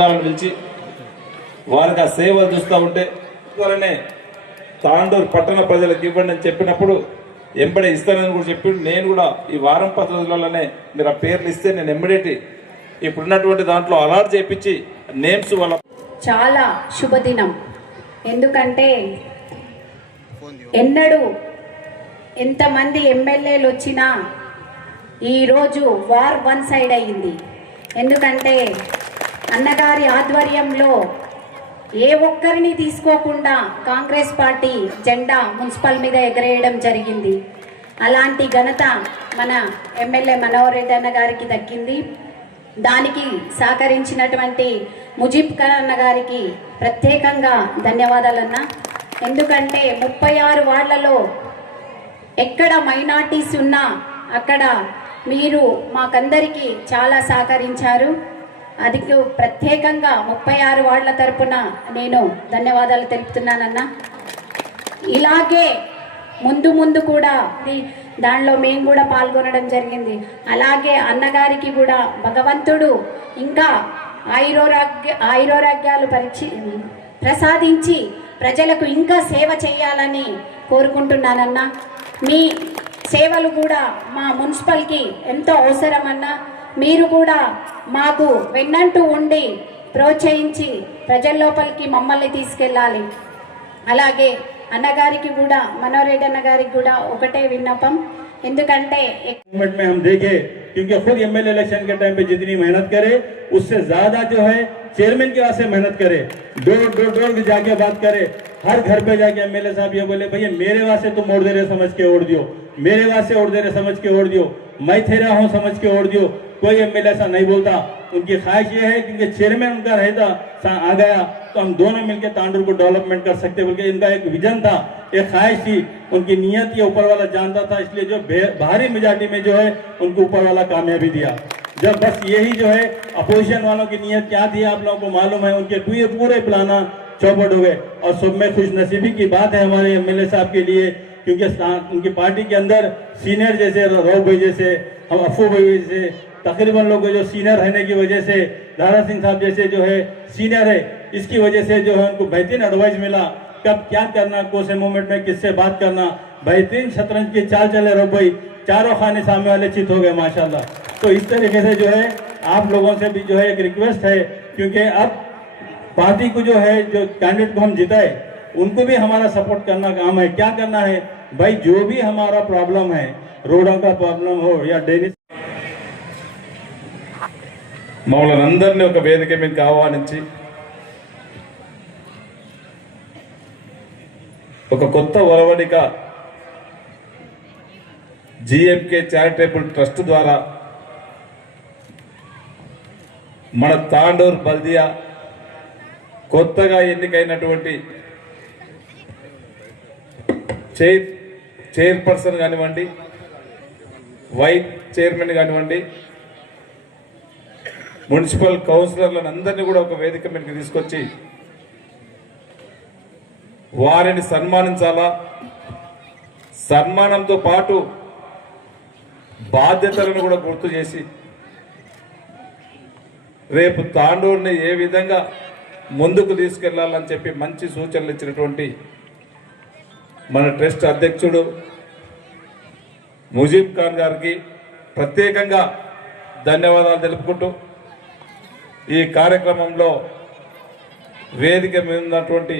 గారిని పిలిచి వారికి ఆ సేవలు చూస్తూ ఉంటే త్వరనే తాండూరు పట్టణ ప్రజలకు ఇవ్వండి అని చెప్పినప్పుడు ఎంబడే ఇస్తానని కూడా చెప్పి నేను కూడా ఈ వారం పది రోజులలోనే మీరు ఆ పేర్లు ఇస్తే నేను ఎంబడేటి. ఇప్పుడున్నటువంటి దాంట్లో అలాట్ చేయించి నేమ్స్ వాళ్ళ చాలా శుభదినం. ఎందుకంటే ఎన్నడూ ఎంతమంది ఎమ్మెల్యేలు వచ్చినా ఈరోజు వార్ వన్ సైడ్ అయ్యింది. ఎందుకంటే అన్నగారి ఆధ్వర్యంలో ఏ ఒక్కరిని తీసుకోకుండా కాంగ్రెస్ పార్టీ జెండా మున్సిపల్ మీద ఎగరేయడం జరిగింది. అలాంటి ఘనత మన ఎమ్మెల్యే మనోహర్ రెడ్డి అన్న గారికి దక్కింది. దానికి సహకరించినటువంటి ముజీబ్ ఖాన్ అన్నగారికి ప్రత్యేకంగా ధన్యవాదాలన్న. ఎందుకంటే ముప్పై ఆరు వార్డులలో ఎక్కడ మైనార్టీస్ ఉన్నా అక్కడ మీరు మాకందరికీ చాలా సహకరించారు. అది ప్రత్యేకంగా ముప్పై ఆరు వార్డుల తరపున నేను ధన్యవాదాలు తెలుపుతున్నానన్నా. ఇలాగే ముందు ముందు కూడా దానిలో మేము కూడా పాల్గొనడం జరిగింది. అలాగే అన్నగారికి కూడా భగవంతుడు ఇంకా ఆయురోరాగ్య ఆయురోరాగ్యాలు పరిచి ప్రసాదించి ప్రజలకు ఇంకా సేవ చేయాలని కోరుకుంటున్నానన్నా. మీ సేవలు కూడా మా మున్సిపల్కి ఎంతో అవసరమన్నా. మీరు కూడా మాకు వెన్నంటూ ఉండి ప్రోత్సహించి ప్రజల లోపలికి మమ్మల్ని తీసుకెళ్ళాలి అలాగే అన్నగారికి కూడా మనోరెడ్డి అన్నగారికి కూడా ఒకటే విన్నపం ఎందుకంటే ఎక్- मूवमेंट में हम देखे क्योंकि खुद एमएलए इलेक्शन के टाइम पे जितनी मेहनत करे उससे ज्यादा जो है चेयरमैन के वास्ते मेहनत करे डोर डोर डोर में जाके बात करे हर घर पे जाके एमएलए साहब ये बोले भैया मेरे वास्ते तुम ओढ़ दे रहे समझ के ओढ़ दियो मेरे वास्ते ओढ़ दे रहे समझ के ओढ़ दियो मैं तेरा हूँ समझ के ओढ़ दियो कोई एमएलए ऐसा नहीं बोलता। उनकी ख्वाहिश ये है क्योंकि चेयरमैन उनका रहता आ गया। तो हम दोनों मिलकर तांडुर को डेवलपमेंट कर सकते बल्कि इनका एक विजन था, एक ख्वाहिश थी। उनकी नीयत ये ऊपर वाला जानता था, इसलिए जो भारी मेजॉरिटी में जो है, उनको ऊपर वाला कामयाबी दिया। जब बस यही जो है अपोजिशन वालों की नीयत क्या थी आप लोगों को मालूम है? उनके पूरे पूरे प्लाना चौपट हो गए। और सब में खुश नसीबी की बात है हमारे एमएलए साहब के लिए, क्योंकि उनकी पार्टी के अंदर सीनियर जैसे रौ भाई जैसे, हम अफू भाई जैसे तकरीबन लोग जो सीनियर रहने की वजह से दारा सिंह साहब जैसे जो है सीनियर है, इसकी वजह से जो है उनको बेहतरीन एडवाइस मिला कब क्या करना कौन से मोमेंट में किससे बात करना। बेहतरीन शतरंज की चाल चले रहो भाई, चारों खाने सामने वाले चित हो गए, माशाल्लाह। तो इस तरीके से जो है, आप लोगों से भी जो है एक रिक्वेस्ट है, क्योंकि अब पार्टी को जो है, जो कैंडिडेट को हम जिताए, उनको भी हमारा सपोर्ट करना काम है। क्या करना है? भाई, जो भी हमारा प्रॉब्लम है, रोडों का प्रॉब्लम हो या डेली మమ్మల్ని అందరినీ ఒక వేదిక మీకు ఆహ్వానించి ఒక కొత్త ఒరవడిక జిఎంకే చారిటబుల్ ట్రస్ట్ ద్వారా మన తాండూర్ బల్దియా కొత్తగా ఎన్నికైనటువంటి చైర్ చైర్పర్సన్ కానివ్వండి వైస్ చైర్మన్ కానివ్వండి మున్సిపల్ కౌన్సిలర్లను అందరినీ కూడా ఒక వేదిక మీదకి తీసుకొచ్చి వారిని సన్మానించాలా? సన్మానంతో పాటు బాధ్యతలను కూడా గుర్తు చేసి రేపు తాండూరుని ఏ విధంగా ముందుకు తీసుకెళ్ళాలని చెప్పి మంచి సూచనలు ఇచ్చినటువంటి మన ట్రస్ట్ అధ్యక్షుడు ముజీబ్ ఖాన్ గారికి ప్రత్యేకంగా ధన్యవాదాలు తెలుపుకుంటూ ఈ కార్యక్రమంలో వేదిక మీద ఉన్నటువంటి